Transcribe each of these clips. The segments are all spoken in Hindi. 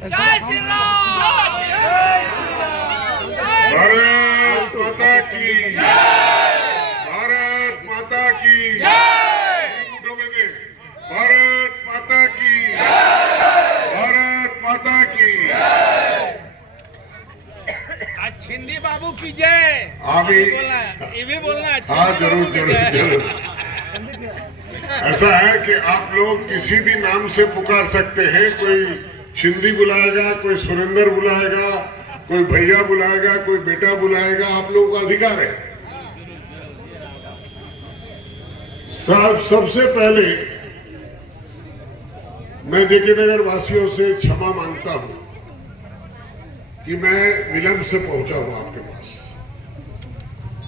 जय श्री राम, जय श्री राम, भारत माता की भारत माता की भारत माता की भारत माता की। आज हिंदी बाबू की जय। अभी ये भी बोलना है। हाँ जरूर जरूर जरूर। ऐसा है कि आप लोग किसी भी नाम से पुकार सकते हैं। कोई छिंदी बुलाएगा, कोई सुरेंद्र बुलाएगा, कोई भैया बुलाएगा, कोई बेटा बुलाएगा, आप लोगों का अधिकार है। सबसे पहले मैं जेके नगर वासियों से क्षमा मांगता हूं कि मैं विलंब से पहुंचा हूं आपके पास।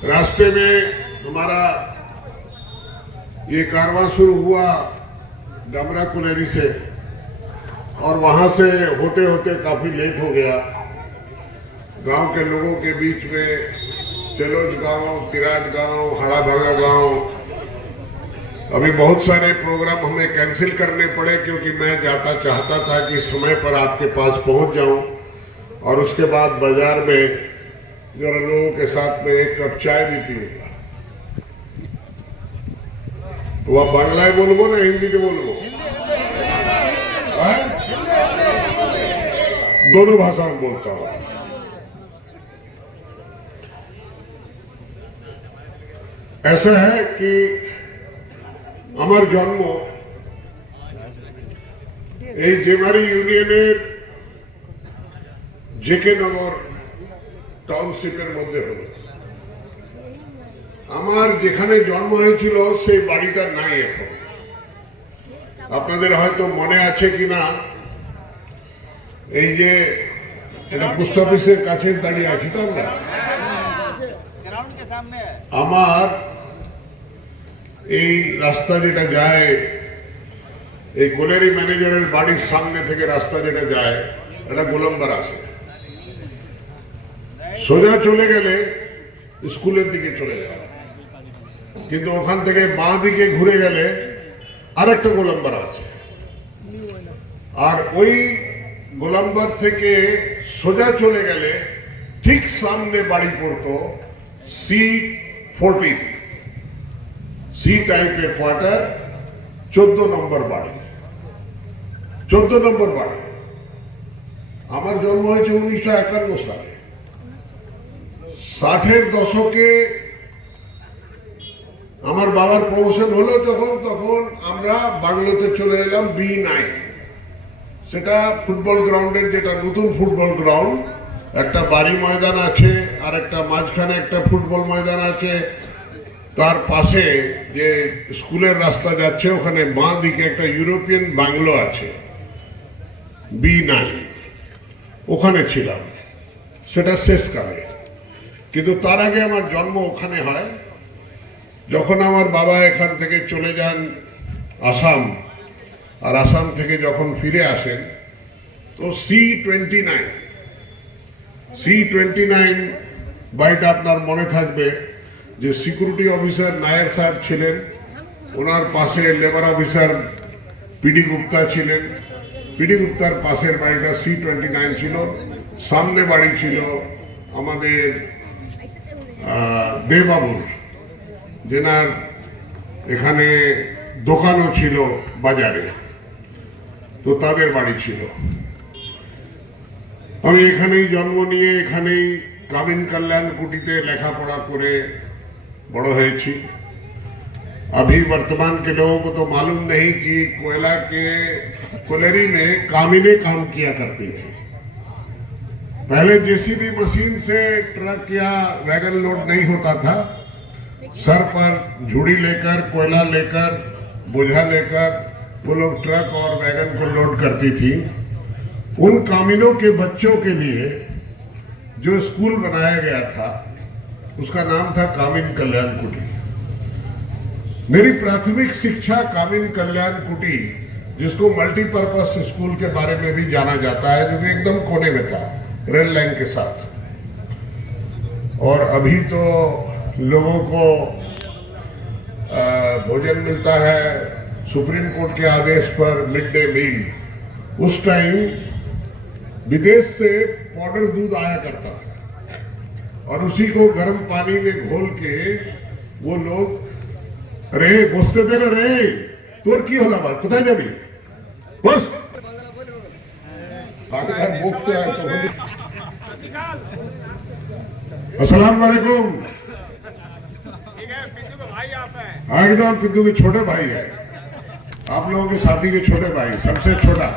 रास्ते में हमारा ये कारवां शुरू हुआ डमरा कुलेरी से और वहां से होते होते काफी लेट हो गया। गांव के लोगों के बीच में चलोज गांव, तिराट गांव, हाड़ाभांगा गांव, अभी बहुत सारे प्रोग्राम हमें कैंसिल करने पड़े क्योंकि मैं जाता चाहता था कि समय पर आपके पास पहुंच जाऊं और उसके बाद बाजार में जरा लोगों के साथ में एक कप चाय भी पीऊंगा। तो आप बांग्लाয় बोलबो ना हिंदी में बोलबो? दोनों भाषा में बोलता हूं। ऐसा है कि আমার জন্ম এই জেমারি ইউনিয়নের জেকে নগর টাউনশিপের মধ্যে হলো। আমার যেখানে জন্ম হয়েছিল সেই বাড়িটা নাই এখন। আপনাদের হয়তো মনে আছে কিনা, এই যে এটা পোস্ট অফিসের কাছে দাঁড়িয়ে আছি তো আমরা, আমার এই রাস্তা যেটা যায়, এই কোলেরি ম্যানেজারের বাড়ির সামনে থেকে রাস্তা যেটা যায় এটা গোলম্বার আছে। সোজা চলে গেলে স্কুলের দিকে চলে যায়, কিন্তু ওখান থেকে বাঁ দিকে ঘুরে গেলে আরেকটা গোলম্বার আছে। আর ওই গোলম্বার থেকে সোজা চলে গেলে ঠিক সামনে বাড়ি পড়তো C14 সি টাইপের কোয়ার্টার, 14 নম্বর বাড়ি। 14 নম্বর বাড়ি। আমার জন্ম হয়েছে 1951 সালে। 60-এর দশকে আমার বাবার প্রমোশন হলো যখন, তখন আমরা বাংলাতে চলে এলাম B9। সেটা ফুটবল গ্রাউন্ডের, যেটা নতুন ফুটবল গ্রাউন্ড, একটা বাড়ি ময়দান আছে আর একটা মাঝখানে একটা ফুটবল ময়দান আছে। তার পাশে যে স্কুলের রাস্তা যাচ্ছে ওখানে বাঁ দিকে একটা ইউরোপিয়ান বাংলো আছে, B9। ওখানে ছিলাম, সেটা শেষকালে। কিন্তু তার আগে আমার জন্ম ওখানে হয়। যখন আমার বাবা এখান থেকে চলে যান আসাম, আর আসাম থেকে যখন ফিরে আসেন তো C29 বাড়িটা আপনার মনে থাকবে যে সিকিউরিটি অফিসার নায়ার সাহেব ছিলেন, ওনার পাশে লেবার অফিসার পিডি গুপ্তা ছিলেন। পিডি গুপ্তার পাশের বাড়িটা C29 ছিল। সামনে বাড়ি ছিল আমাদের দেবাবুর, যেনার এখানে দোকানও ছিল বাজারে, তো তাদের বাড়ি ছিল। আমি এখানেই জন্ম নিয়ে এখানেই কামিন কল্যাণ কুটিতে লেখাপড়া করে बड़ो হয়েছি। अभी वर्तमान के लोगों को तो मालूम नहीं कि कोयला के कोलेरी में कामिने काम किया करती थी। पहले जेसीबी मशीन से ट्रक या वैगन लोड नहीं होता था। सर पर झुड़ी लेकर, कोयला लेकर, बोझा लेकर वो लोग ट्रक और वैगन को लोड करती थी। उन कामिनों के बच्चों के लिए जो स्कूल बनाया गया था उसका नाम था कामिन कल्याण कुटी। मेरी प्राथमिक शिक्षा कामिन कल्याण कुटी, जिसको मल्टीपर्पज स्कूल के बारे में भी जाना जाता है, जो कि एकदम कोने में था रेल लाइन के साथ। और अभी तो लोगों को भोजन मिलता है सुप्रीम कोर्ट के आदेश पर, मिड डे मील। उस टाइम विदेश से पाउडर दूध आया करता था और उसी को गर्म पानी में घोल के वो लोग रे बसते थे ना रे তোর কি হলো আবার কোথায় যাবি বস বাংলায় বকতে হয় তো अस्सलाम वालेकुम एकदम पिद्दू के छोटे भाई है आप लोगों के साथी के छोटे भाई सबसे छोटा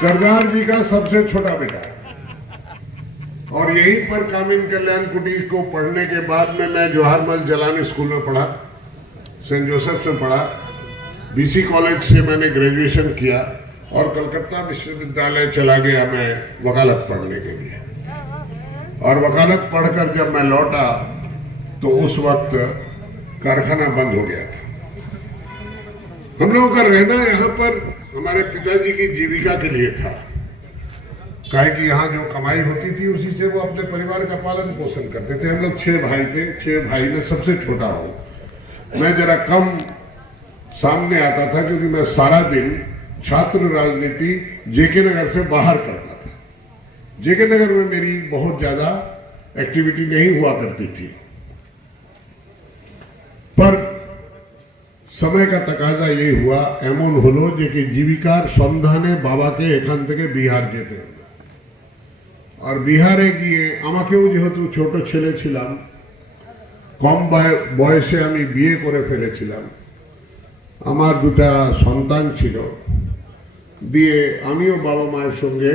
सरदार जी का सबसे छोटा बेटा और यहीं पर कामिन कल्याण कुटी को पढ़ने के बाद में मैं जवाहरमल जलानी स्कूल में पढ़ा, सेंट जोसेफ से पढ़ा, बीसी कॉलेज से मैंने ग्रेजुएशन किया और कलकत्ता विश्वविद्यालय चला गया मैं वकालत पढ़ने के लिए। और वकालत पढ़कर जब मैं लौटा तो उस वक्त कारखाना बंद हो गया था। हम लोगों का रहना यहाँ पर हमारे पिताजी की जीविका के लिए था, काहे कि यहाँ जो कमाई होती थी उसी से वो अपने परिवार का पालन पोषण करते थे। हम लोग 6 भाई थे, 6 भाई में सबसे छोटा हूँ। मैं जरा कम सामने आता था क्योंकि मैं सारा दिन छात्र राजनीति जेके नगर से बाहर करता था। जेके नगर में मेरी बहुत ज्यादा एक्टिविटी नहीं हुआ करती थी, पर समय का तकाजा ये हुआ एमन हलो जे कि जीविकार सन्धाने बाबा के एखान থেকে বিহার যেতে হলো। আর বিহারে গিয়ে আমাকেও যেহেতু ছোট ছেলে ছিলাম, কম বয়সে আমি বিয়ে করে ফেলেছিলাম, আমার দুটো সন্তান ছিল, দিয়ে আমিও বাবা মায়ের সঙ্গে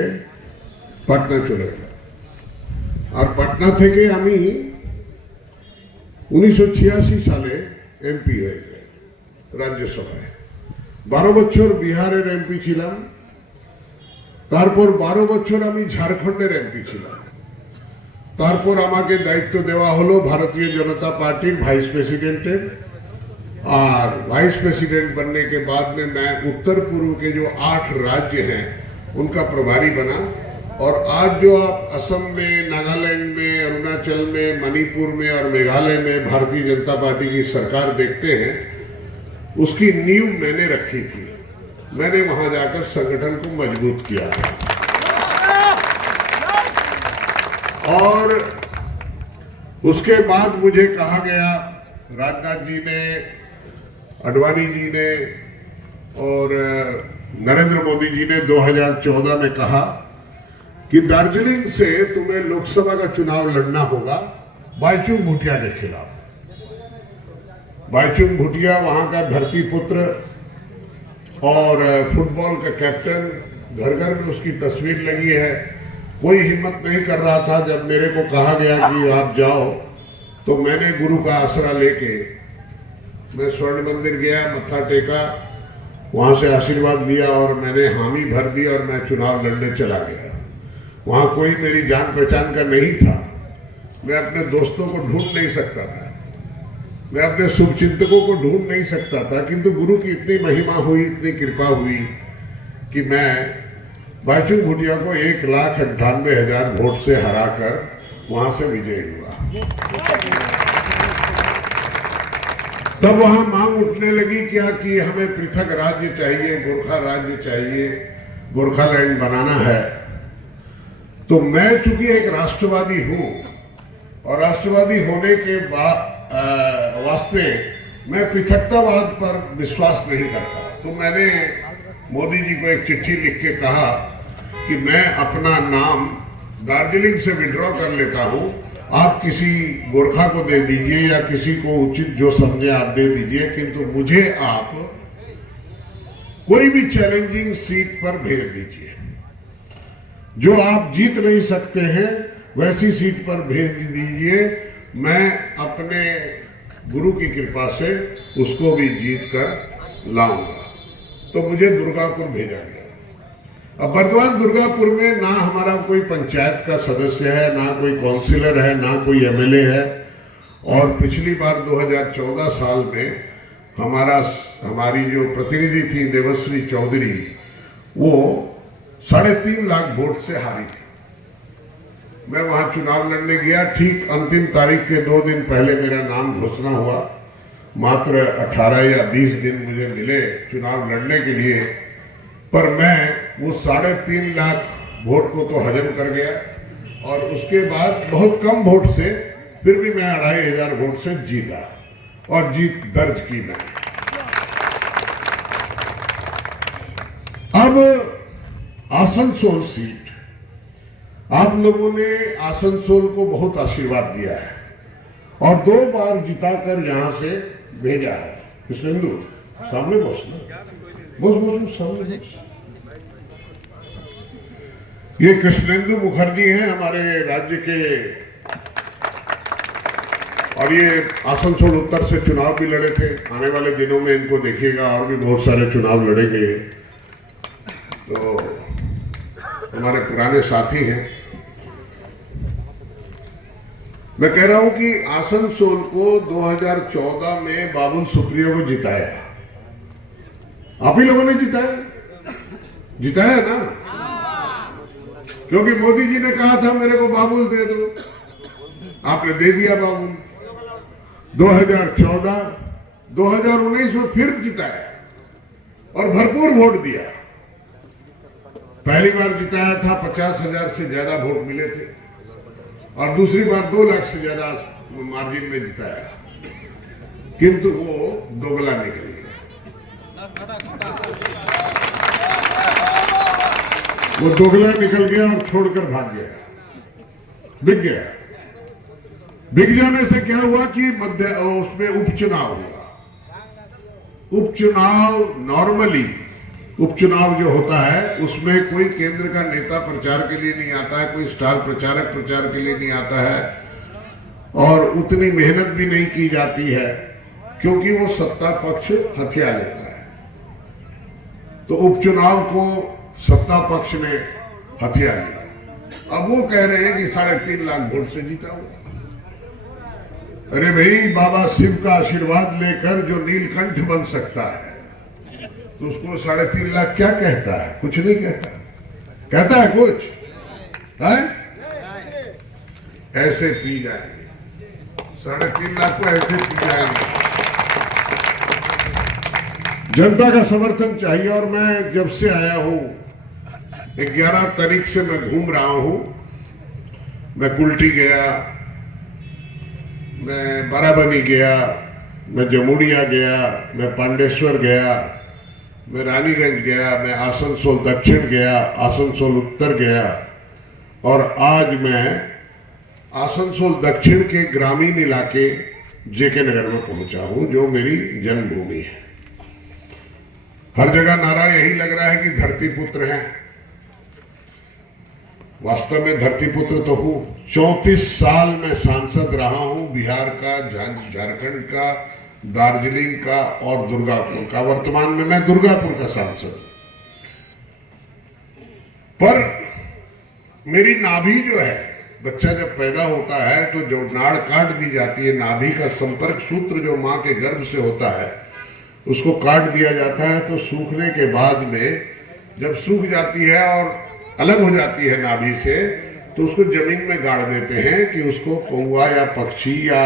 পাটনা চলে গেলাম। আর পাটনা থেকে আমি 1986 সালে এমপি হয়ে যাই রাজ্যসভায়। 12 বছর বিহারের এমপি ছিলাম, তারপর 12 বছর আমি ঝাড়খণ্ডের এমপি ছিলাম। তারপর আমাকে দায়িত্ব দেওয়া হলো भारतीय जनता पार्टी वाइस प्रेसिडेंटेर, और वाइस प्रेसिडेंट बनने के बाद में मैं उत्तर पूर्व के जो 8 राज्य हैं उनका प्रभारी बना। और आज जो आप असम में, नागालैंड में, अरुणाचल में, मणिपुर में और मेघालय में भारतीय जनता पार्टी की सरकार देखते हैं, उसकी नींव मैंने रखी थी। मैंने वहां जाकर संगठन को मजबूत किया और उसके बाद मुझे कहा गया, राजनाथ जी ने, अडवाणी जी ने और नरेंद्र मोदी जी ने 2014 में कहा कि दार्जिलिंग से तुम्हें लोकसभा का चुनाव लड़ना होगा बाईचुंग भूटिया के खिलाफ। बाईचुंग भूटिया वहां का धरती पुत्र और फुटबॉल का कैप्टन, घर घर में उसकी तस्वीर लगी है। कोई हिम्मत नहीं कर रहा था। जब मेरे को कहा गया कि आप जाओ, तो मैंने गुरु का आसरा लेके मैं स्वर्ण मंदिर गया, मत्था टेका, वहां से आशीर्वाद लिया और मैंने हामी भर दी और मैं चुनाव लड़ने चला गया। वहां कोई मेरी जान पहचान का नहीं था। मैं अपने दोस्तों को ढूंढ नहीं सकता था, मैं अपने शुभचिंतकों को ढूंढ नहीं सकता था, किंतु गुरु की इतनी महिमा हुई, इतनी कृपा हुई कि मैं बाईचुंग भूटिया को 1,98,000 वोट से हराकर वहां से विजयी हुआ। तब वहां मांग उठने लगी क्या कि हमें पृथक राज्य चाहिए, गोरखा राज्य चाहिए, गोरखालैंड बनाना है। तो मैं चूंकि एक राष्ट्रवादी हूं और राष्ट्रवादी होने के बाद वास्ते मैं पृथकतावाद पर विश्वास नहीं करता। तो मैंने मोदी जी को एक चिट्ठी लिख के कहा कि मैं अपना नाम दार्जिलिंग से विड्रॉ कर लेता हूं, आप किसी गोरखा को दे दीजिए या किसी को उचित जो समझे आप दे दीजिए, किंतु मुझे आप कोई भी चैलेंजिंग सीट पर भेज दीजिए। जो आप जीत नहीं सकते हैं वैसी सीट पर भेज दीजिए, मैं अपने गुरु की कृपा से उसको भी जीत कर लाऊंगा। तो मुझे दुर्गापुर भेजा गया। अब बर्दवान दुर्गापुर में ना हमारा कोई पंचायत का सदस्य है, ना कोई काउंसिलर है, ना कोई एमएलए है। और पिछली बार 2014 साल में हमारी जो प्रतिनिधि थी देवश्री चौधरी, वो 3.5 लाख वोट से हारी थी। मैं वहां चुनाव लड़ने गया, ठीक अंतिम तारीख के 2 दिन पहले मेरा नाम घोषणा हुआ। मात्र 18 या 20 दिन मुझे मिले चुनाव लड़ने के लिए। पर मैं वो 3.5 लाख वोट को तो हजम कर गया और उसके बाद बहुत कम वोट से फिर भी मैं 2500 वोट से जीता और जीत दर्ज की मैंने। अब आसनसोल सीट, आप लोगों ने आसनसोल को बहुत आशीर्वाद दिया है और 2 बार जिताकर यहां से भेजा है। कृष्णेंदु सामने बोस सामने। ये कृष्णेंदु मुखर्जी हैं हमारे राज्य के, और ये आसनसोल उत्तर से चुनाव भी लड़े थे। आने वाले दिनों में इनको देखिएगा और भी बहुत सारे चुनाव लड़ेंगे। तो हमारे पुराने साथी हैं। मैं कह रहा हूं कि आसनसोल को 2014 में बाबुल सुप्रियो को जिताया। आप ही लोगों ने जिताया ना, क्योंकि मोदी जी ने कहा था मेरे को बाबुल दे दो, आपने दे दिया बाबुल। 2014, 2019 में फिर जिताया और भरपूर वोट दिया। पहली बार जिताया था 50,000 से ज्यादा वोट मिले थे और दूसरी बार 2 लाख से ज्यादा मार्जिन में जिताया, किंतु वो दोगला निकल गया। वो दोगला निकल गया और छोड़कर भाग गया, बिक गया। बिक जाने से क्या हुआ कि उसमें उपचुनाव हुआ। उपचुनाव नॉर्मली उपचुनाव जो होता है उसमें कोई केंद्र का नेता प्रचार के लिए नहीं आता है, कोई स्टार प्रचारक प्रचार के लिए नहीं आता है और उतनी मेहनत भी नहीं की जाती है क्योंकि वो सत्ता पक्ष हथिया लेता है। तो उपचुनाव को सत्ता पक्ष ने हथिया लिया। अब वो कह रहे हैं कि 3.5 लाख वोट से जीता हुआ। अरे भाई, बाबा शिव का आशीर्वाद लेकर जो नीलकंठ बन सकता है तो उसको 3.5 लाख क्या कहता है? कुछ नहीं कहता। कहता है कुछ है? ऐसे पी जाएंगे 3.5 लाख को, ऐसे पी जाएंगे। जनता का समर्थन चाहिए और मैं जब से आया हूं 11 तारीख से मैं घूम रहा हूं। मैं कुल्टी गया, मैं बाराबनी गया, मैं जमुड़िया गया, मैं पांडेश्वर गया, मैं रानीगंज गया, मैं आसनसोल दक्षिण गया, आसनसोल उत्तर गया और आज मैं आसनसोल दक्षिण के ग्रामीण इलाके जेके नगर में पहुंचा हूं जो मेरी जन्मभूमि है। हर जगह नारा यही लग रहा है कि धरती पुत्र है। वास्तव में धरती पुत्र तो हूं। 34 साल में सांसद रहा हूं, बिहार का, झारखंड का, दार्जिलिंग का और दुर्गापुर का। वर्तमान में मैं दुर्गापुर का सांसद। पर मेरी नाभि जो है, बच्चा जब पैदा होता है तो जो नाड़ काट दी जाती है, नाभि का संपर्क सूत्र जो मां के गर्भ से होता है उसको काट दिया जाता है। तो सूखने के बाद में जब सूख जाती है और अलग हो जाती है नाभि से, तो उसको जमीन में गाड़ देते हैं कि उसको कौवा या पक्षी या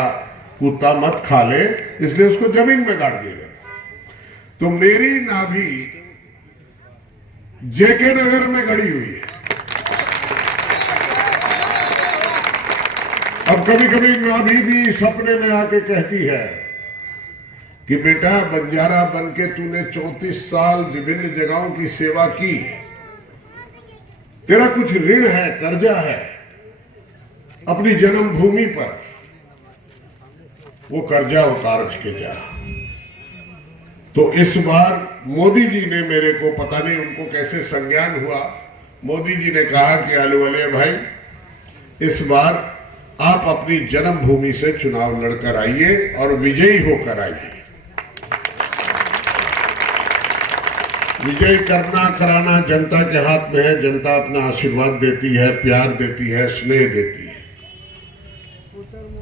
कुत्ता मत खा ले, इसलिए उसको जमीन में गाड़ दिया जाता। तो मेरी नाभि जेके नगर में गड़ी हुई है। अब कभी कभी नाभि भी सपने में आके कहती है कि बेटा, बंजारा बन के तूने 34 साल विभिन्न जगहों की सेवा की, तेरा कुछ ऋण है, कर्जा है अपनी जन्मभूमि पर, वो कर्जा उतार के जा। तो इस बार मोदी जी ने मेरे को, पता नहीं उनको कैसे संज्ञान हुआ, मोदी जी ने कहा कि आलूवालिया भाई, इस बार आप अपनी जन्मभूमि से चुनाव लड़कर आइए और विजयी होकर आइए। विजय करना कराना जनता के हाथ में है। जनता अपना आशीर्वाद देती है, प्यार देती है, स्नेह देती है।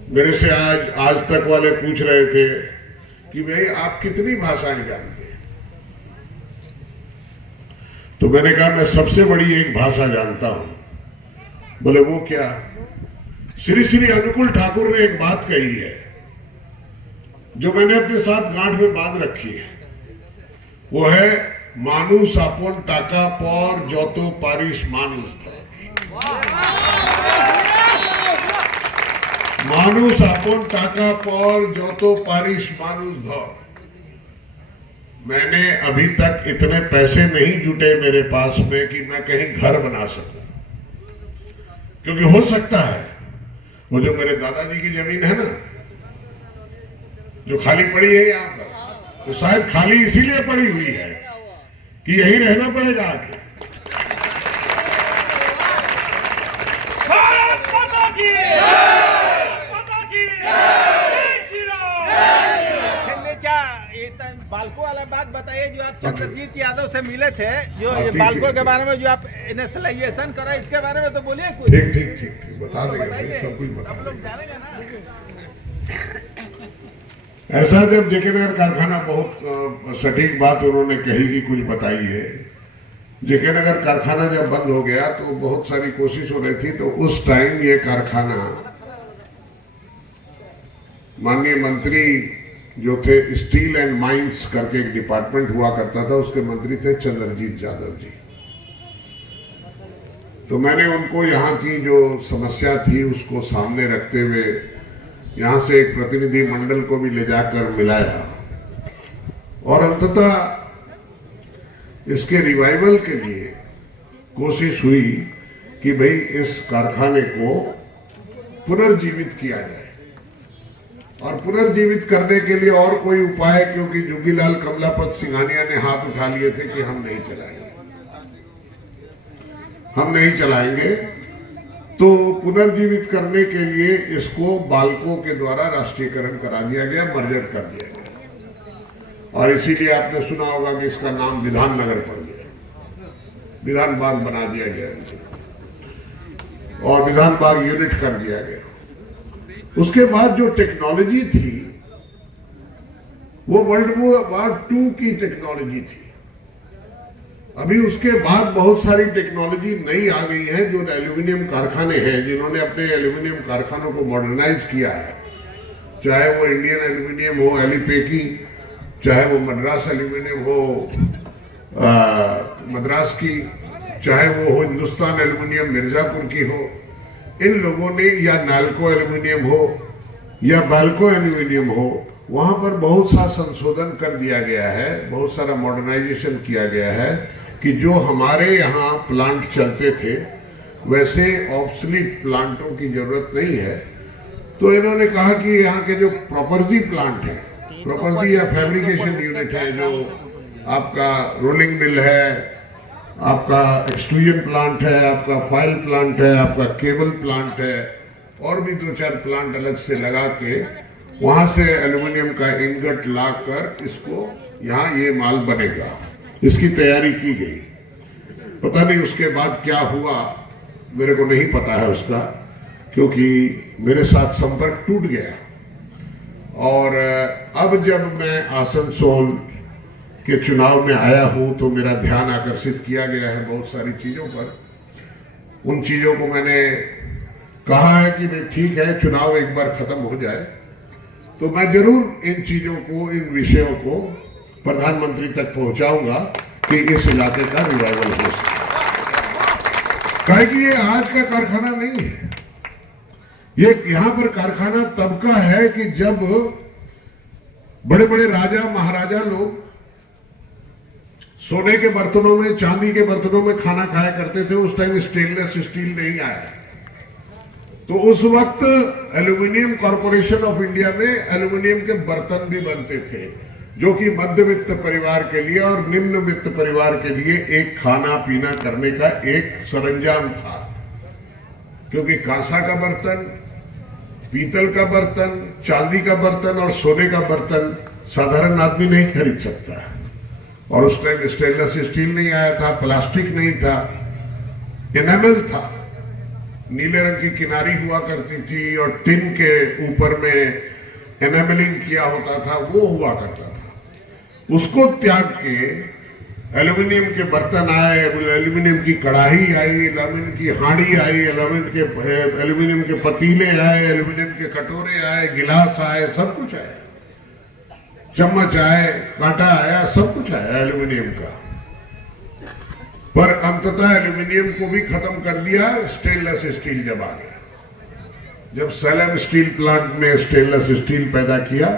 मेरे से आज तक वाले पूछ रहे थे कि भाई आप कितनी भाषाएं जानते हैं? तो मैंने कहा मैं सबसे बड़ी एक भाषा जानता हूं। बोले वो क्या? श्री श्री अनुकूल ठाकुर ने एक बात कही है जो मैंने अपने साथ गांठ में बांध रखी है। वो है, মানুষ আপন টাকা পর যত পারিস মানুষ ধর। মানুষ আপन টাका पर जो तो पारिश मानुष धर। मैंने अभी तक इतने पैसे नहीं जुटे मेरे पास में कि मैं कहीं घर बना सकूं, क्योंकि हो सकता है वो जो मेरे दादाजी की जमीन है ना, जो खाली पड़ी है यहाँ पर, तो शायद खाली इसीलिए पड़ी हुई है कि यही रहना पड़ेगा आके। बालको वाला बात बताइए, जो आप चंद्रजीत यादव से मिले थे, जो ये बालको के बारे में जो आप नेशनलाइजेशन करा, इसके बारे में तो बोलिए कुछ। ठीक ठीक ठीक ठीक बता देंगे, सब कुछ बता सब लोग जानेंगे ना। ऐसा जब जेकेनगर कारखाना, बहुत सटीक बात उन्होंने कही कि कुछ बताइए। जेकेनगर कारखाना जब बंद हो गया तो बहुत सारी कोशिश हो रही थी, तो उस टाइम ये कारखाना माननीय मंत्री जो थे, स्टील एंड माइंस करके एक डिपार्टमेंट हुआ करता था, उसके मंत्री थे चंद्रजीत यादव जी। तो मैंने उनको यहाँ की जो समस्या थी उसको सामने रखते हुए यहाँ से एक प्रतिनिधि मंडल को भी ले जाकर मिलाया, और अंततः इसके रिवाइवल के लिए कोशिश हुई कि भाई इस कारखाने को पुनर्जीवित किया जाए। और पुनर्जीवित करने के लिए और कोई उपाय, क्योंकि जोगीलाल कमलापत सिंघानिया ने हाथ उठा लिए थे कि हम नहीं चलाएंगे, हम नहीं चलाएंगे, तो पुनर्जीवित करने के लिए इसको बालको के द्वारा राष्ट्रीयकरण करा दिया गया, मर्जर कर दिया गया। और इसीलिए आपने सुना होगा कि इसका नाम विधाननगर पड़ गया, विधान बाग बना दिया गया और विधान बाग यूनिट कर दिया गया। उसके बाद जो टेक्नोलॉजी थी वो वर्ल्ड वॉर 2 की टेक्नोलॉजी थी। अभी उसके बाद बहुत सारी टेक्नोलॉजी नई आ गई है, जो एल्यूमिनियम कारखाने हैं जिन्होंने अपने एल्यूमिनियम कारखानों को मॉडर्नाइज किया है, चाहे वो इंडियन एल्यूमिनियम हो एलिपेकी, चाहे वो मद्रास एल्यूमिनियम हो मद्रास की, चाहे वो हो हिंदुस्तान एल्यूमिनियम मिर्जापुर की हो, इन लोगों ने, या नाल्को एल्यूमिनियम हो या बाल्को एल्यूमिनियम हो, वहां पर बहुत सा संशोधन कर दिया गया है, बहुत सारा मॉडर्नाइजेशन किया गया है कि जो हमारे यहाँ प्लांट चलते थे वैसे ऑब्सलीट प्लांटों की जरूरत नहीं है। तो इन्होंने कहा कि यहाँ के जो प्रॉपर्टी प्लांट है, प्रॉपर्टी या फैब्रिकेशन यूनिट है, जो आपका रोलिंग मिल है, आपका एक्सट्रूजन प्लांट है, आपका फाइल प्लांट है, आपका केबल प्लांट है, और भी 2-4 प्लांट अलग से लगा के वहां से एल्यूमिनियम का इनगट लाकर इसको यहाँ ये माल बनेगा, इसकी तैयारी की गई। पता नहीं उसके बाद क्या हुआ, मेरे को नहीं पता है उसका, क्योंकि मेरे साथ संपर्क टूट गया। और अब जब मैं आसनसोल के चुनाव में आया हूं तो मेरा ध्यान आकर्षित किया गया है बहुत सारी चीजों पर। उन चीजों को मैंने कहा है कि भाई ठीक है, चुनाव एक बार खत्म हो जाए तो मैं जरूर इन चीजों को, इन विषयों को प्रधानमंत्री तक पहुंचाऊंगा कि इस इलाके का रिवाइवल हो सके। कहे कि ये आज का कारखाना नहीं है, ये यहाँ पर कारखाना तब का है कि जब बड़े बड़े राजा महाराजा लोग सोने के बर्तनों में, चांदी के बर्तनों में खाना खाया करते थे। उस टाइम स्टेनलेस स्टील नहीं आया, तो उस वक्त एल्यूमिनियम कॉर्पोरेशन ऑफ इंडिया में एल्यूमिनियम के बर्तन भी बनते थे, जो कि मध्यवित्त परिवार के लिए और निम्न वित्त परिवार के लिए एक खाना पीना करने का एक सरंजाम था। क्योंकि कांसा का बर्तन, पीतल का बर्तन, चांदी का बर्तन और सोने का बर्तन साधारण आदमी नहीं खरीद सकता है। और उस टाइम स्टेनलेस स्टील नहीं आया था, प्लास्टिक नहीं था, एनामेल था, नीले रंग की किनारी हुआ करती थी और टिन के ऊपर में एनामेलिंग किया होता था, वो हुआ करता था। उसको त्याग के एल्यूमिनियम के बर्तन आए, एल्यूमिनियम की कढ़ाई आई, एल्यूमिनियम की हांडी आई, एल्यूमिनियम के पतीले आए, एल्यूमिनियम के कटोरे आए, गिलास आए, सब कुछ आया, चम्मच आए, कांटा आया, सब कुछ आया एल्यूमिनियम का। पर अंततः एल्यूमिनियम को भी खत्म कर दिया स्टेनलेस स्टील जब आ गया। जब सैलम स्टील प्लांट में स्टेनलेस स्टील पैदा किया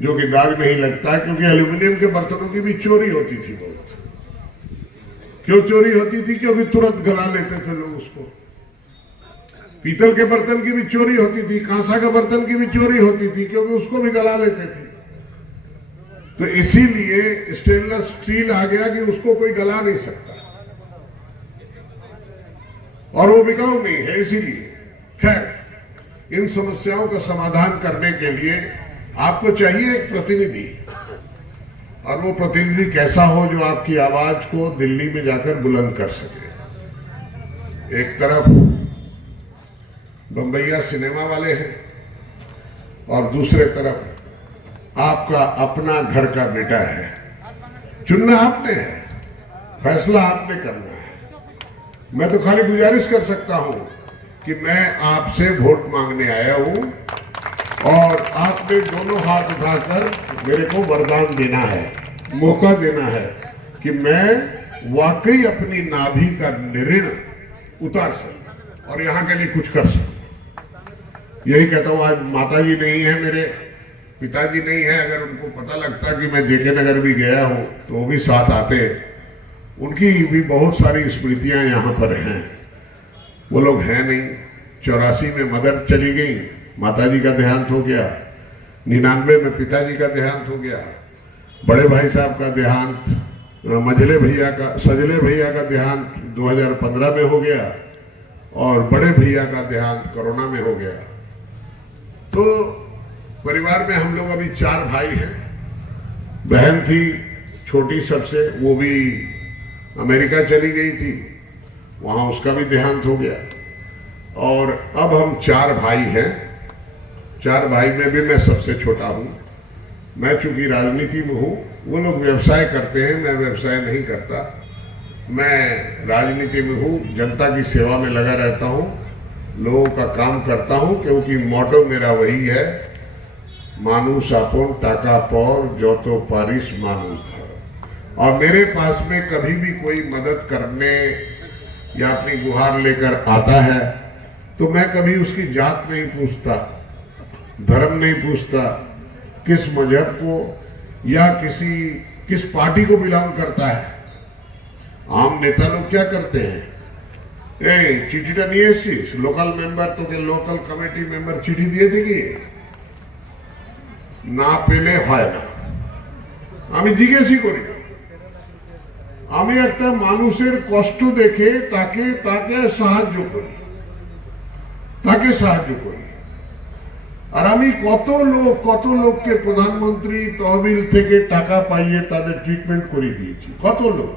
जो कि दाग नहीं लगता, क्योंकि एल्यूमिनियम के बर्तनों की भी चोरी होती थी बहुत। क्यों चोरी होती थी? क्योंकि तुरंत गला लेते थे लोग उसको। पीतल के बर्तन की भी चोरी होती थी, कांसा के बर्तन की भी चोरी होती थी, क्योंकि उसको भी गला लेते थे। तो इसीलिए स्टेनलेस स्टील आ गया कि उसको कोई गला नहीं सकता और वो बिकाऊ नहीं है। इसीलिए खैर इन समस्याओं का समाधान करने के लिए आपको चाहिए एक प्रतिनिधि, और वो प्रतिनिधि कैसा हो जो आपकी आवाज को दिल्ली में जाकर बुलंद कर सके। एक तरफ बंबईया सिनेमा वाले हैं और दूसरे तरफ आपका अपना घर का बेटा है। चुनना आपने है, फैसला आपने करना है। मैं तो खाली गुजारिश कर सकता हूं कि मैं आपसे वोट मांगने आया हूं और आपने दोनों हाथ उठाकर मेरे को वरदान देना है, मौका देना है कि मैं वाकई अपनी नाभि का ऋण उतार सकूं और यहां के लिए कुछ कर सकूं। यही कहता हूं। आज माताजी नहीं है, मेरे पिताजी नहीं है, अगर उनको पता लगता कि मैं जेके नगर भी गया हूं तो वो भी साथ आते। उनकी भी बहुत सारी स्मृतियां यहां पर हैं, वो लोग हैं नहीं। 84 में मदर चली गई, माताजी का देहांत हो गया। 99 में पिताजी का देहांत हो गया। बड़े भाई साहब का देहांत, सजले भैया का देहांत 2015 में हो गया और बड़े भैया का देहांत कोरोना में हो गया। तो परिवार में हम लोग अभी 4 भाई हैं। बहन थी छोटी सबसे, वो भी अमेरिका चली गई थी, वहां उसका भी देहांत हो गया। और अब हम 4 भाई हैं। 4 भाई में भी मैं सबसे छोटा हूं। मैं चूंकि राजनीति में हूं, वो लोग व्यवसाय करते हैं, मैं व्यवसाय नहीं करता। मैं राजनीति में हूं, जनता की सेवा में लगा रहता हूं, लोगों का काम करता हूं, क्योंकि मोटो मेरा वही है, मानुष आपन टाका पौर जो तो पारिस मानुष था। और मेरे पास में कभी भी कोई मदद करने या अपनी गुहार लेकर आता है तो मैं कभी उसकी जात नहीं पूछता, धर्म नहीं पूछता, किस मजहब को या किस पार्टी को बिलोंग करता है। आम नेता लोग क्या करते हैं, চিঠিটা নিয়ে এসেছিস, লোকাল মেম্বার তোকে লোকাল কমিটি মেম্বার চিঠি দিয়ে দিবি, না পেলে হয় না। আমি জিজ্ঞেসই করি না, আমি একটা মানুষের কষ্ট দেখে তাকে সাহায্য করি, আর আমি কত লোককে প্রধানমন্ত্রী তহবিল থেকে টাকা পাইয়ে তাদের ট্রিটমেন্ট করে দিয়েছি। কত লোক,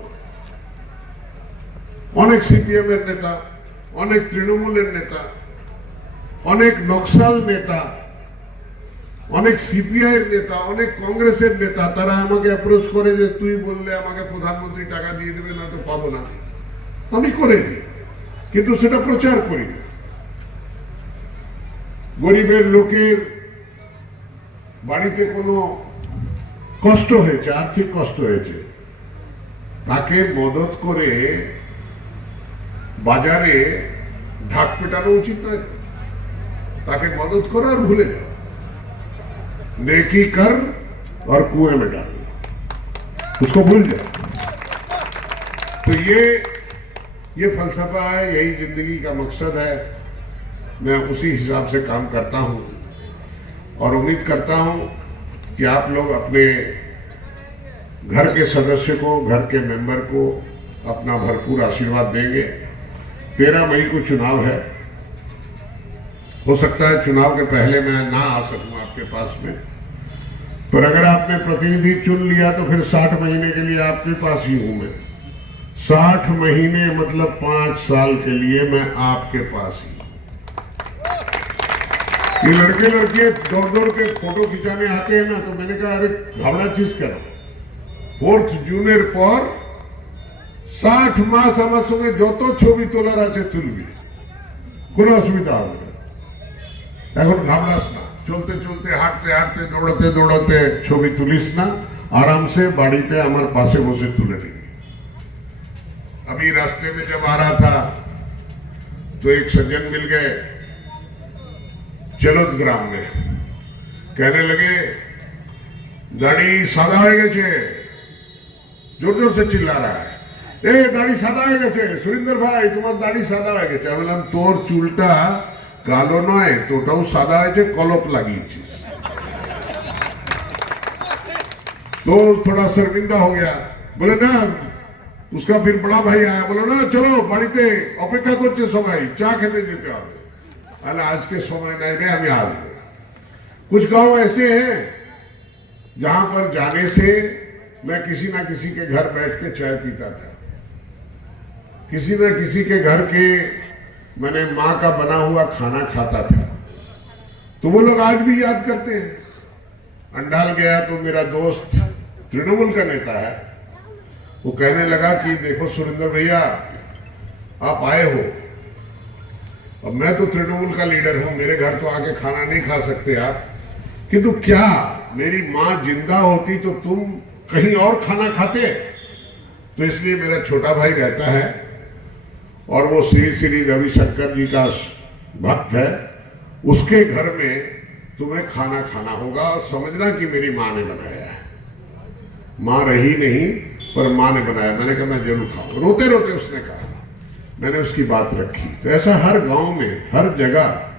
অনেক সিপিএম এর নেতা, অনেক তৃণমূলের নেতা, অনেক নকশাল নেতা, অনেক সিপিআই এর নেতা, অনেক কংগ্রেসের নেতা, তারা আমাকে অ্যাপ্রোচ করে যে তুই বললে আমাকে প্রধানমন্ত্রী টাকা দিয়ে দেবে, না তো পাবো না। আমি করে দিই, কিন্তু সেটা প্রচার করি না। গরিবের লোকের বাড়িতে কোনো কষ্ট হয়েছে, আর্থিক কষ্ট হয়েছে, তাকে মদত করে বাজারে ঢাক পেটানো উচিত নয়। তাকে মদত করো আর ভুলে যাও। नेकी कर और कुएं में डाल, उसको भूल जाओ। तो ये फलसफा है, यही जिंदगी का मकसद है। मैं उसी हिसाब से काम करता हूं और उम्मीद करता हूं कि आप लोग अपने घर के सदस्य को, घर के मेंबर को अपना भरपूर आशीर्वाद देंगे। 13 मई को चुनाव है। हो सकता है चुनाव के पहले मैं ना आ सकूं आपके पास में, पर अगर आपने प्रतिनिधि चुन लिया तो फिर 60 महीने के लिए आपके पास ही हूं मैं। 60 महीने मतलब 5 साल के लिए मैं आपके पास ही। ये लड़के लड़के दौड़ के फोटो खिंचाने आते हैं ना, तो मैंने कहा अरे घबरा चीज करो। 4th জুনের পর 60 মাস আমার সঙ্গে যত ছবি তোলার আছে তুলবি, কোনো অসুবিধা হবে না। এখন ঘাবড়াস না, চলতে চলতে হাঁটতে হাঁটতে দৌড়াতে দৌড়াতে ছবি তুলিস না, আরামসে বাড়িতে আমার পাশে বসে তুলে নিবি। अभी रास्ते में जब आ रहा था तो एक सज्जन मिल गए चलोद ग्राम में, कहने लगे दाढ़ी सादा हो गए, जोर जोर से चिल्ला रहा है, ए दाढ़ी सादा हो गए सुरेंद्र भाई, तुम्हार दाढ़ी सादा हो गए। আমি বললাম তোর চুলটা কালো নয়, তোটাও সাদা হয়েছে, কলপ লাগিয়েছিস। तो थोड़ा शर्मिंदा हो गया, बोले ना उसका फिर बड़ा भाई आया, बोले ना चलो বাড়িতে অপেক্ষা করছে সবাই, চা খেতে যেতে হবে। अरे आज के समय नहीं रे, हमें आज कुछ गांव ऐसे हैं जहां पर जाने से मैं किसी ना किसी के घर बैठ के चाय पीता था, किसी ना किसी के घर के मैंने माँ का बना हुआ खाना खाता था। तो वो लोग आज भी याद करते हैं। अंडाल गया तो मेरा दोस्त तृणमूल का नेता है, वो कहने लगा कि देखो सुरेंद्र भैया आप आए हो, अब मैं तो तृणमूल का लीडर हूं, मेरे घर तो आके खाना नहीं खा सकते आप, किंतु क्या मेरी माँ जिंदा होती तो तुम कहीं और खाना खाते। तो इसलिए मेरा छोटा भाई रहता है और वो श्री श्री रविशंकर जी का भक्त है, उसके घर में तुम्हें खाना खाना होगा और समझना कि मेरी माँ ने बनाया है। माँ रही नहीं पर माँ ने बनाया। मैंने कहा मैं जरूर खाऊं, रोते रोते उसने कहा, मैंने उसकी बात रखी। तो ऐसा हर गांव में हर जगह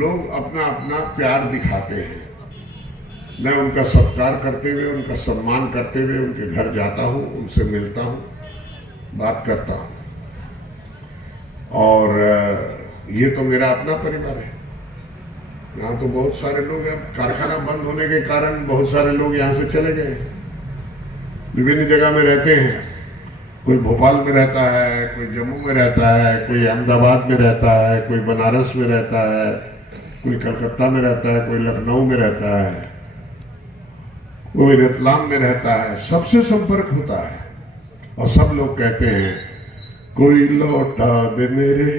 लोग अपना अपना प्यार दिखाते हैं। मैं उनका सत्कार करते हुए, उनका सम्मान करते हुए उनके घर जाता हूँ, उनसे मिलता हूँ, बात करता हूँ। और ये तो मेरा अपना परिवार है। यहाँ तो बहुत सारे लोग हैं, कारखाना बंद होने के कारण बहुत सारे लोग यहाँ से चले गए, विभिन्न जगह में रहते हैं। कोई भोपाल में रहता है, कोई जम्मू में रहता है, कोई अहमदाबाद में रहता है, कोई बनारस में रहता है, कोई कलकत्ता में रहता है, कोई लखनऊ में रहता है, कोई रतलाम में रहता है। सबसे संपर्क होता है और सब लोग कहते हैं कोई लौटा दे मेरे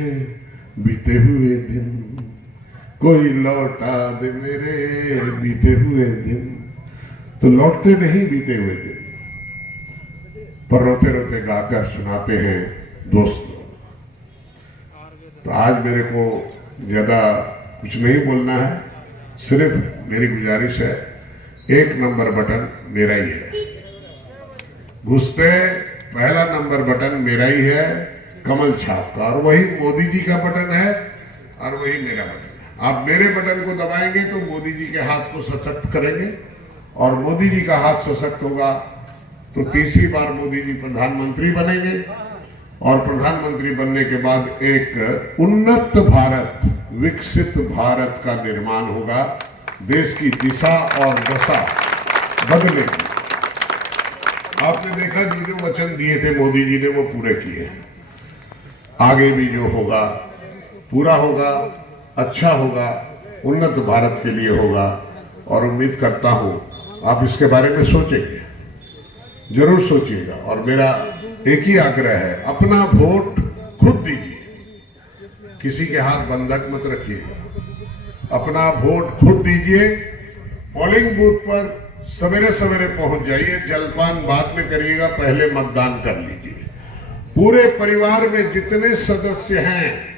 बीते हुए दिन, कोई लौटा दे मेरे बीते हुए दिन। तो लौटते नहीं बीते हुए दिन, पर रोते रोते गाकर सुनाते हैं दोस्त लोग। तो आज मेरे को ज्यादा कुछ नहीं बोलना है, सिर्फ मेरी गुजारिश है, एक नंबर बटन मेरा ही है, घुसते पहला नंबर बटन मेरा ही है, कमल छाप का, और वही मोदी जी का बटन है और वही मेरा बटन है। आप मेरे बटन को दबाएंगे तो मोदी जी के हाथ को सशक्त करेंगे, और मोदी जी का हाथ सशक्त होगा तो तीसरी बार मोदी जी प्रधानमंत्री बनेंगे, और प्रधानमंत्री बनने के बाद एक उन्नत भारत, विकसित भारत का निर्माण होगा। देश की दिशा और दशा बदलेगी। आपने देखा जो वचन दिए थे मोदी जी ने वो पूरे किए। आगे भी जो होगा पूरा होगा, अच्छा होगा, उन्नत भारत के लिए होगा। और उम्मीद करता हूं आप इसके बारे में सोचेंगे, जरूर सोचिएगा। और मेरा एक ही आग्रह है, अपना वोट खुद दीजिए, किसी के हाथ बंधक मत रखिएगा। अपना वोट खुद दीजिए, पोलिंग बूथ पर सवेरे सवेरे पहुंच जाइए, जलपान बाद में करिएगा, पहले मतदान कर लीजिए। पूरे परिवार में जितने सदस्य हैं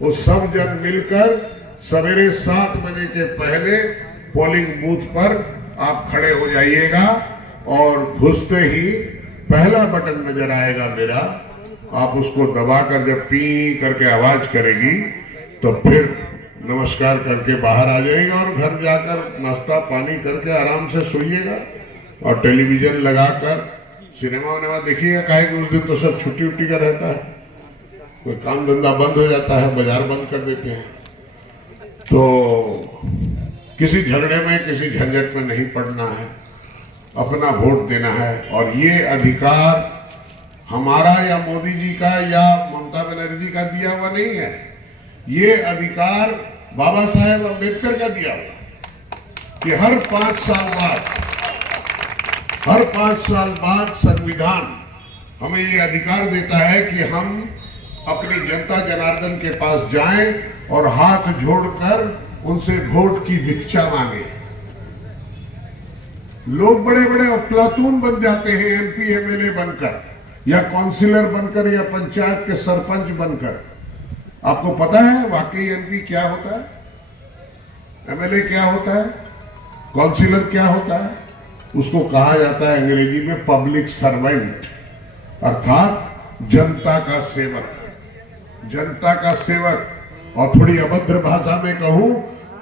वो सब जन मिलकर सवेरे 7 बजे के पहले पोलिंग बूथ पर आप खड़े हो जाइएगा, और घुसते ही पहला बटन नजर आएगा मेरा, आप उसको दबाकर जब पी करके आवाज करेगी तो फिर नमस्कार करके बाहर आ जाएगा, और घर जाकर नाश्ता पानी करके आराम से सोइएगा, और टेलीविजन लगाकर सिनेमा उनेमा देखिएगा। काहे कि उस दिन तो सब छुट्टी उट्टी का रहता है, कोई काम धंधा बंद हो जाता है, बाजार बंद कर देते हैं। तो किसी झगड़े में, किसी झंझट में नहीं पड़ना है, अपना वोट देना है। और ये अधिकार हमारा या मोदी जी का या ममता बनर्जी का दिया हुआ नहीं है, ये अधिकार बाबा साहेब अम्बेडकर का दिया हुआ कि हर 5 साल बाद संविधान हमें ये अधिकार देता है कि हम अपनी जनता जनार्दन के पास जाएं और हाथ जोड़कर उनसे वोट की भिक्षा मांगे। लोग बड़े बड़े अफलातून बन जाते हैं एमपी एमएलए बनकर, या काउंसिलर बनकर या पंचायत के सरपंच बनकर, आपको पता है वाकई एमपी क्या होता है, एमएलए क्या होता है, काउंसिलर क्या होता है? उसको कहा जाता है अंग्रेजी में पब्लिक सर्वेंट, अर्थात जनता का सेवक। जनता का सेवक, और थोड़ी अभद्र भाषा में कहूं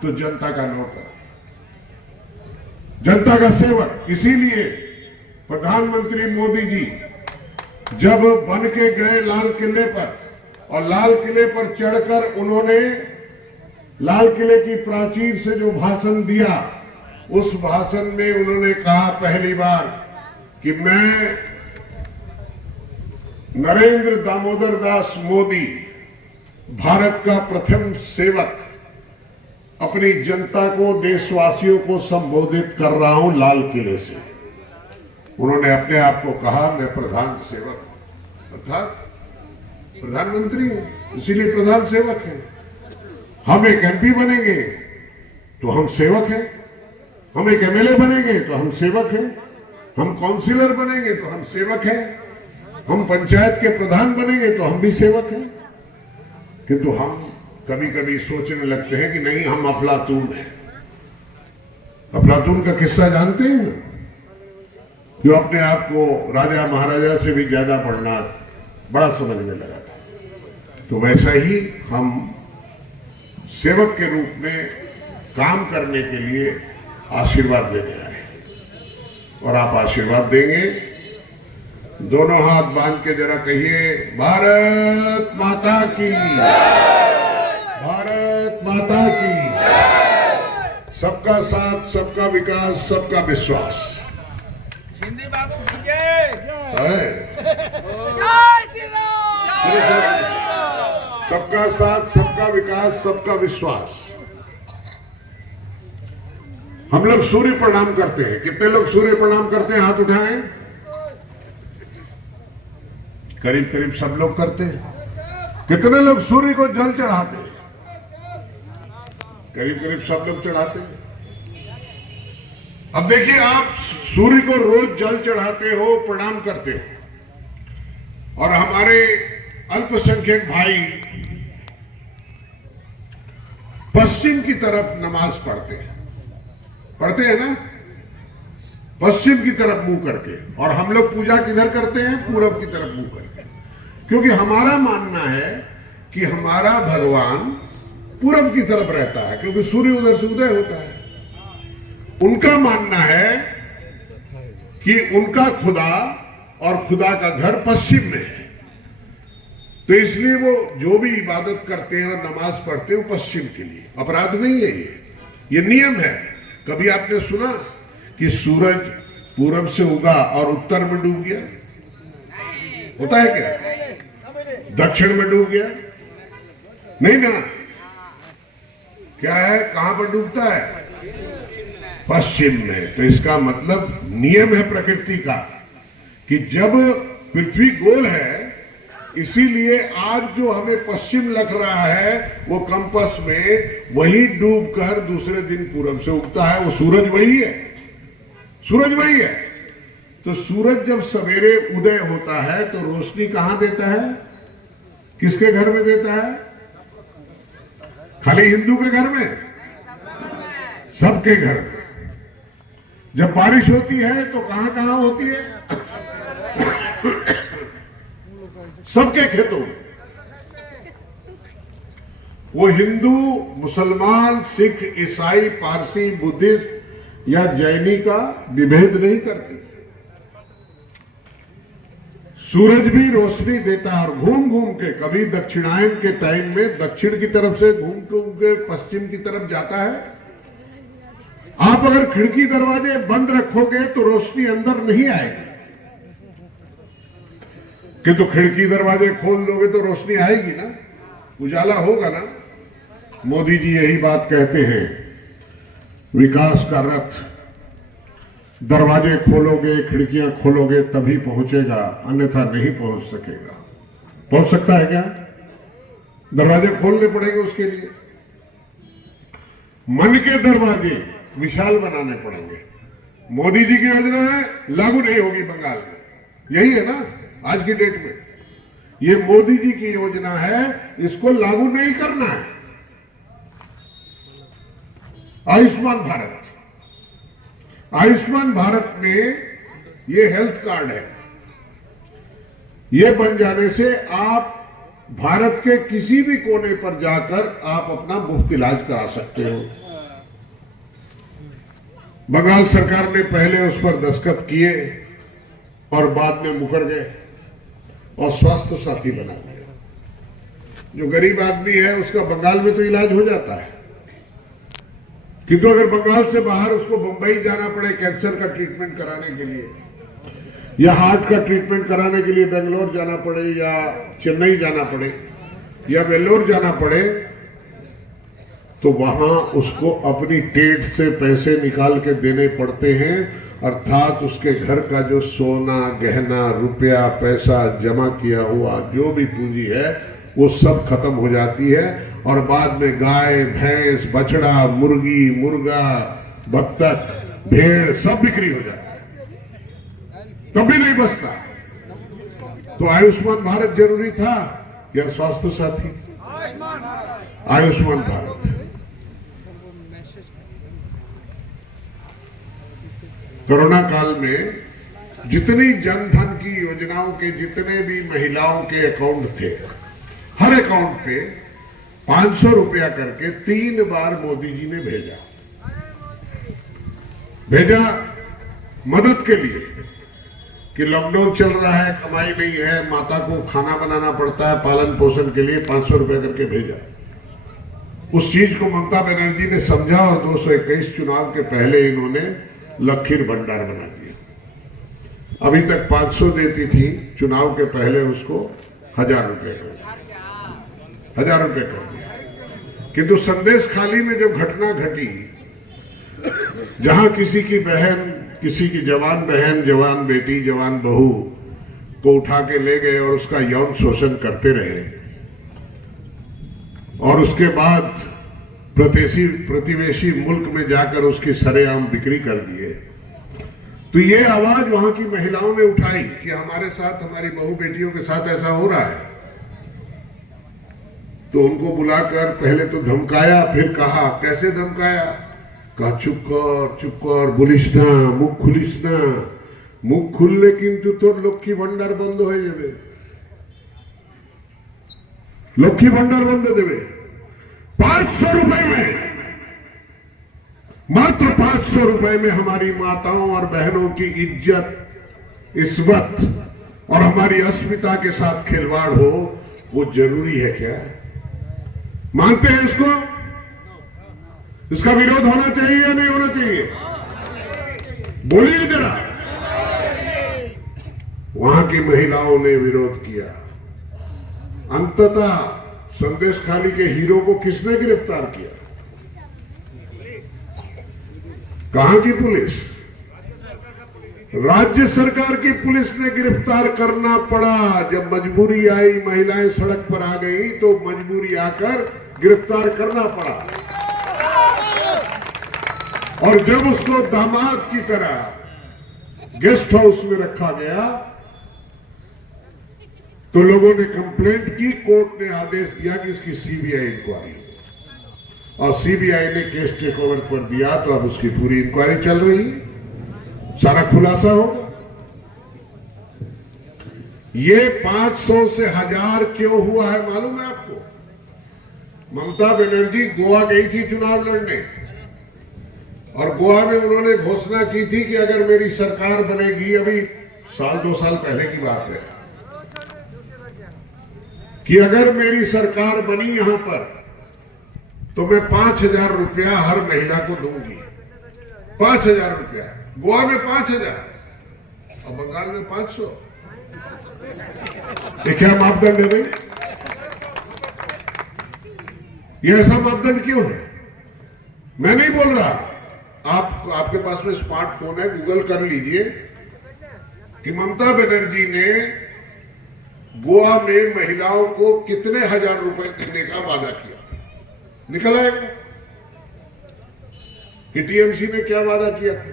तो जनता का नौकर, जनता का सेवक। इसीलिए प्रधानमंत्री मोदी जी जब बन के गए लाल किले पर, और लाल किले पर चढ़कर उन्होंने लाल किले की प्राचीर से जो भाषण दिया, उस भाषण में उन्होंने कहा पहली बार कि मैं नरेंद्र दामोदर दास मोदी, भारत का प्रथम सेवक, अपनी जनता को, देशवासियों को संबोधित कर रहा हूं लाल किले से। उन्होंने अपने आप को कहा मैं प्रधान सेवक हूं, अर्थात प्रधानमंत्री है, इसीलिए प्रधान सेवक है। हम एक एमपी बनेंगे तो हम सेवक हैं, हम एक एमएलए बनेंगे तो हम सेवक हैं, हम काउंसिलर बनेंगे तो हम सेवक हैं, हम पंचायत के प्रधान बनेंगे तो हम भी सेवक हैं। किंतु हम कभी कभी सोचने लगते हैं कि नहीं, हम अफलातून हैं। अफलातून का किस्सा जानते हैं ना, जो अपने आप को राजा महाराजा से भी ज्यादा पढ़ना बड़ा समझने लगा था। तो वैसा ही हम सेवक के रूप में काम करने के लिए आशीर्वाद देने आए, और आप आशीर्वाद देंगे। दोनों हाथ बांध के जरा कहिए, भारत माता की, भारत माता की। सबका साथ, सबका विकास, सबका विश्वास। हिंदी बाबू की जय। जय श्री राम। सबका साथ, सबका विकास, सबका विश्वास। हम लोग सूर्य प्रणाम करते हैं। कितने लोग सूर्य प्रणाम करते हैं? हाथ उठाएं। करीब करीब सब लोग करते हैं। कितने लोग सूर्य को जल चढ़ाते हैं? करीब करीब सब लोग चढ़ाते हैं। अब देखिए, आप सूर्य को रोज जल चढ़ाते हो, प्रणाम करते हो, और हमारे अल्पसंख्यक भाई पश्चिम की तरफ नमाज पढ़ते हैं ना, पश्चिम की तरफ मुंह करके, और हम लोग पूजा किधर करते हैं? पूरब की तरफ मुंह करके। क्योंकि हमारा मानना है कि हमारा भगवान पूरब की तरफ रहता है, क्योंकि सूर्य उधर से उदय होता है। उनका मानना है कि उनका खुदा और खुदा का घर पश्चिम में है, तो इसलिए वो जो भी इबादत करते हैं और नमाज पढ़ते हैं वो पश्चिम के लिए। अपराध नहीं है, ये नियम है। कभी आपने सुना कि सूरज पूरब से उगा और उत्तर में डूब गया? होता है क्या? दक्षिण में डूब गया? नहीं ना। क्या है, कहां पर डूबता है? पश्चिम में। तो इसका मतलब नियम है प्रकृति का कि जब पृथ्वी गोल है, इसीलिए आज जो हमें पश्चिम लग रहा है वो कंपास में वही डूबकर दूसरे दिन पूरब से उगता है। वो सूरज वही है, सूरज वही है। तो सूरज जब सवेरे उदय होता है तो रोशनी कहां देता है? किसके घर में देता है? खाली हिंदू के घर में? सबके घर में। जब बारिश होती है तो कहां कहां होती है? सबके खेतों में। वो हिंदू, मुसलमान, सिख, ईसाई, पारसी, बुद्धिस्ट या जैनी का विभेद नहीं करती। सूरज भी रोशनी देता है, और घूम घूम के, कभी दक्षिणायन के टाइम में दक्षिण की तरफ से घूम के पश्चिम की तरफ जाता है। आप अगर खिड़की दरवाजे बंद रखोगे तो रोशनी अंदर नहीं आएगी, किंतु खिड़की दरवाजे खोल दोगे तो रोशनी आएगी ना, उजाला होगा ना। मोदी जी यही बात कहते हैं, विकास का रथ दरवाजे खोलोगे, खिड़कियां खोलोगे तभी पहुंचेगा, अन्यथा नहीं पहुंच सकेगा। पहुंच सकता है क्या? दरवाजे खोलने पड़ेंगे उसके लिए। मन के दरवाजे विशाल बनाने पड़ेंगे। मोदी जी की योजना है, लागू नहीं होगी बंगाल में, यही है ना। आज की डेट में। ये मोदी जी की योजना है, इसको लागू नहीं करना है। आयुष्मान भारत, आयुष्मान भारत में ये हेल्थ कार्ड है, ये बन जाने से आप भारत के किसी भी कोने पर जाकर आप अपना मुफ्त इलाज करा सकते हो। बंगाल सरकार ने पहले उस पर दस्तखत किए और बाद में मुकर गए और स्वास्थ्य साथी बना दिया। जो गरीब आदमी है उसका बंगाल में तो इलाज हो जाता है, किंतु अगर बंगाल से बाहर उसको बंबई जाना पड़े कैंसर का ट्रीटमेंट कराने के लिए, या हार्ट का ट्रीटमेंट कराने के लिए बेंगलोर जाना पड़े, या चेन्नई जाना पड़े, या वेल्लोर जाना पड़े, तो वहां उसको अपनी टेट से पैसे निकाल के देने पड़ते हैं। अर्थात उसके घर का जो सोना गहना रुपया पैसा जमा किया हुआ जो भी पूंजी है वो सब खत्म हो जाती है, और बाद में गाय भैंस बछड़ा मुर्गी मुर्गा बत्तख भेड़ सब बिक्री हो जाती है, तब भी नहीं बचता। तो आयुष्मान भारत जरूरी था या स्वास्थ्य साथी? आयुष्मान भारत। कोरोना काल में जितनी जनधन की योजनाओं के जितने भी महिलाओं के अकाउंट थे, हर अकाउंट पे 500 रुपया करके 3 बार मोदी जी ने भेजा मदद के लिए कि लॉकडाउन चल रहा है, कमाई नहीं है, माता को खाना बनाना पड़ता है, पालन पोषण के लिए 500 रुपया करके भेजा। उस चीज को ममता बनर्जी ने समझा और 221 चुनाव के पहले इन्होंने लखीर भंडार बना दिया। अभी तक 500 देती थी, चुनाव के पहले उसको 1000 रुपये कर दिया, 1000 रुपये कर दिया। किंतु संदेश खाली में जब घटना घटी, जहां किसी की बहन, किसी की जवान बहन, जवान बेटी, जवान बहू को उठा के ले गए और उसका यौन शोषण करते रहे, और उसके बाद प्रतिवेशी मुल्क में जाकर उसकी सरेआम बिक्री कर दिए, तो ये आवाज वहां की महिलाओं ने उठाई कि हमारे साथ, हमारी बहू बेटियों के साथ ऐसा हो रहा है। तो उनको बुलाकर पहले तो धमकाया, फिर कहा, कैसे धमकाया? कहा चुप कर बोलिस ना, मुख खुलिस ना, मुख खुलले किंतु तोर लक्ष्मी भंडार बंद हो जाए, लक्ष्मी भंडार बंद देवे। 500 रुपए में, मात्र 500 रुपए में हमारी माताओं और बहनों की इज्जत, इस्मत और हमारी अस्मिता के साथ खिलवाड़ हो, वो जरूरी है क्या? मानते हैं इसको? इसका विरोध होना चाहिए या नहीं होना चाहिए? बोलिए जरा। वहां की महिलाओं ने विरोध किया। अंततः संदेश खाली के हीरो को किसने गिरफ्तार किया? कहां की पुलिस? राज्य सरकार की पुलिस ने गिरफ्तार करना पड़ा। जब मजबूरी आई, महिलाएं सड़क पर आ गई, तो मजबूरी आकर गिरफ्तार करना पड़ा। और जब उसको दामाद की तरह गेस्ट हाउस में रखा गया, तो लोगों ने कंप्लेंट की, कोर्ट ने आदेश दिया कि इसकी सीबीआई इंक्वायरी, और सीबीआई ने केस टेक ओवर कर दिया। तो अब उसकी पूरी इंक्वायरी चल रही है, सारा खुलासा होगा। ये 500 से 1000 क्यों हुआ है मालूम है आपको? ममता बनर्जी गोवा गई थी चुनाव लड़ने, और गोवा में उन्होंने घोषणा की थी कि अगर मेरी सरकार बनेगी, अभी 1-2 साल पहले की बात है, कि अगर मेरी सरकार बनी यहां पर, तो मैं 5000 रुपया हर महिला को दूंगी। 5000 रुपया। गोवा में 5000 और बंगाल में 500। ये क्या मापदंड है भाई? ये ऐसा मापदंड क्यों है? मैं नहीं बोल रहा, आपके पास में स्मार्टफोन है, गूगल कर लीजिए कि ममता बनर्जी ने गोवा में महिलाओं को कितने हजार रुपए देने का वादा किया, निकल आएगा कि टीएमसी ने क्या वादा किया था।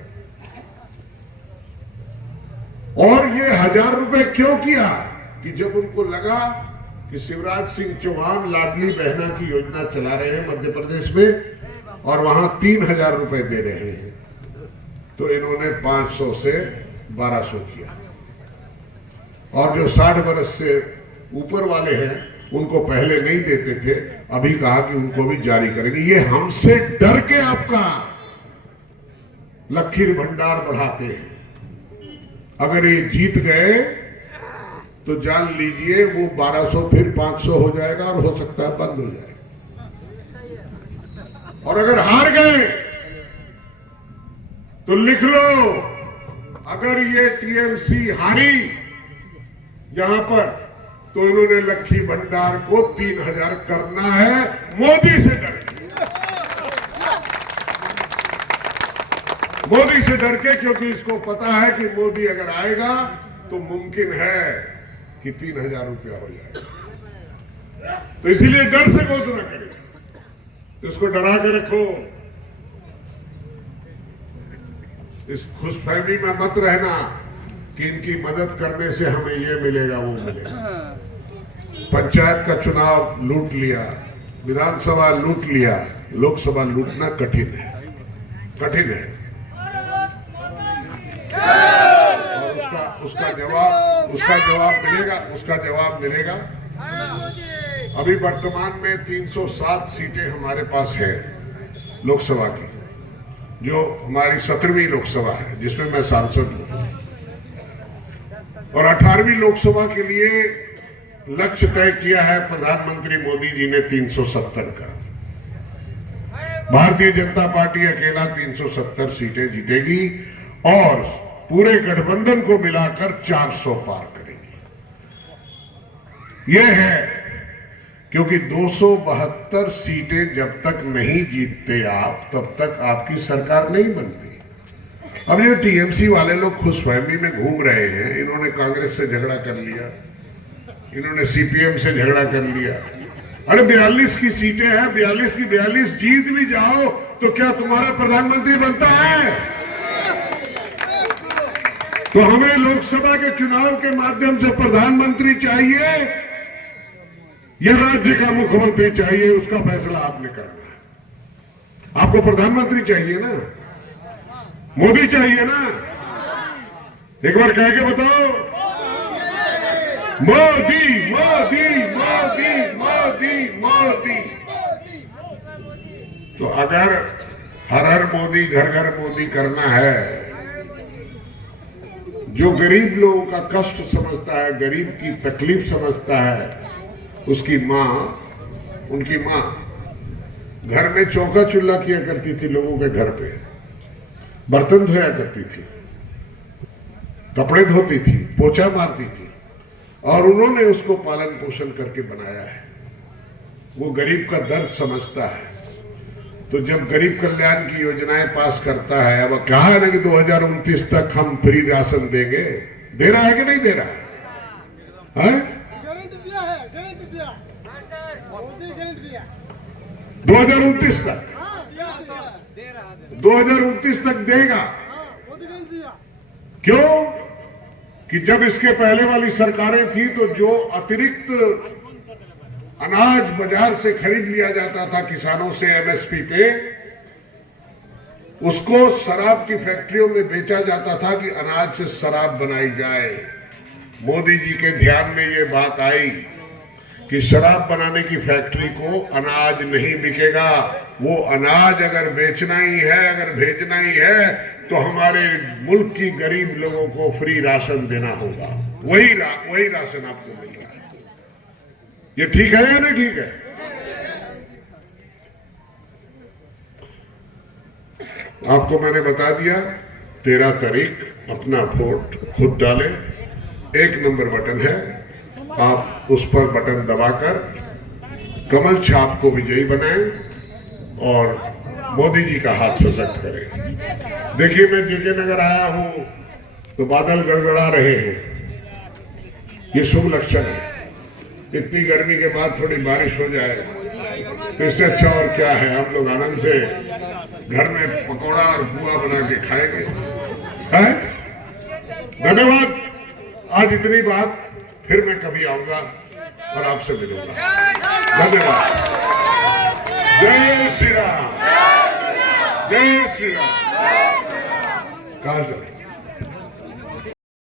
और ये 1000 रुपए क्यों किया कि जब उनको लगा कि शिवराज सिंह चौहान लाडली बहना की योजना चला रहे हैं मध्य प्रदेश में और वहां 3000 रुपए दे रहे हैं, तो इन्होंने 500 से 1200 किया। और जो 60 वर्ष से ऊपर वाले हैं उनको पहले नहीं देते थे, अभी कहा कि उनको भी जारी करेंगे। ये हमसे डर के आपका लखीर भंडार बढ़ाते हैं। अगर ये जीत गए तो जान लीजिए वो 1200 फिर 500 हो जाएगा और हो सकता है बंद हो जाएगा। और अगर हार गए तो लिख लो, अगर ये टीएमसी हारी यहां पर तो इन्होंने लखी भंडार को 3000 करना है मोदी से डर के। मोदी से डर के, क्योंकि इसको पता है कि मोदी अगर आएगा तो मुमकिन है कि 3000 रुपया हो जाएगा। तो इसीलिए डर से घोषणा करें, तो इसको डरा के रखो। इस खुशफहमी में मत रहना कि इनकी मदद करने से हमें ये मिलेगा वो मिलेगा। पंचायत का चुनाव लूट लिया, विधानसभा लूट लिया, लोकसभा लूटना कठिन है, कठिन है। और उसका जवाब मिलेगा। अभी वर्तमान में 307 सीटें हमारे पास है लोकसभा की, जो हमारी 17वीं लोकसभा है जिसमें मैं सांसद हूं। और 18वीं लोकसभा के लिए लक्ष्य तय किया है प्रधानमंत्री मोदी जी ने 370 का। भारतीय जनता पार्टी अकेला 370 सीटें जीतेगी और पूरे गठबंधन को मिलाकर 400 पार करेगी। यह है क्योंकि 272 सीटें जब तक नहीं जीतते आप, तब तक आपकी सरकार नहीं बनती। अब ये टीएमसी वाले लोग खुशफहमी में घूम रहे हैं, इन्होंने कांग्रेस से झगड़ा कर लिया, इन्होंने सीपीएम से झगड़ा कर लिया। अरे 42 की सीटें हैं, 42 की 42 जीत भी जाओ तो क्या तुम्हारा प्रधानमंत्री बनता है? तो हमें लोकसभा के चुनाव के माध्यम से प्रधानमंत्री चाहिए या राज्य का मुख्यमंत्री चाहिए, उसका फैसला आपने करना है। आपको प्रधानमंत्री चाहिए ना, मोदी चाहिए ना? एक बार कह के बताओ, मोदी मोदी मोदी मोदी मोदी। तो अगर हर हर मोदी घर घर मोदी करना है, जो गरीब लोगों का कष्ट समझता है, गरीब की तकलीफ समझता है, उसकी माँ, उनकी माँ घर में चौका चूल्हा किया करती थी, लोगों के घर पे बर्तन धोया करती थी, कपड़े धोती थी, पोछा मारती थी, और उन्होंने उसको पालन पोषण करके बनाया है। वो गरीब का दर्द समझता है। तो जब गरीब कल्याण की योजनाएं पास करता है, अब कहा है ना कि 2029 तक हम फ्री राशन देंगे, दे रहा है कि नहीं दे रहा है? गारंटी दिया है, गारंटी दिया, मोदी गारंटी दिया 2029 तक, 2029 तक देगा। मोदी गारंटी दिया। क्यों? कि जब इसके पहले वाली सरकारें थी तो जो अतिरिक्त अनाज बाजार से खरीद लिया जाता था किसानों से एमएसपी पे, उसको शराब की फैक्ट्रियों में बेचा जाता था कि अनाज से शराब बनाई जाए। मोदी जी के ध्यान में ये बात आई कि शराब बनाने की फैक्ट्री को अनाज नहीं बिकेगा, वो अनाज अगर बेचना ही है, अगर भेजना ही है, तो हमारे मुल्क की गरीब लोगों को फ्री राशन देना होगा। वही राशन आपको मिल रहा है। ये ठीक है या नहीं ठीक है? आपको मैंने बता दिया, 13 तारीख अपना वोट खुद डालें। 1 नंबर बटन है, आप उस पर बटन दबाकर कमल छाप को विजयी बनाएं और मोदी जी का हाथ सशक्त करें। देखिए, मैं जेके नगर आया हूं तो बादल गड़गड़ा रहे हैं, ये शुभ लक्षण है। इतनी गर्मी के बाद थोड़ी बारिश हो जाए तो इससे अच्छा और क्या है। हम लोग आनंद से घर में पकौड़ा और बुआ बना के खाएंगे। धन्यवाद। आज इतनी बात, फिर मैं कभी आऊंगा और आपसे मिलूंगा। धन्यवाद। जय श्री राम, जय श्री राम। कहाँ चले?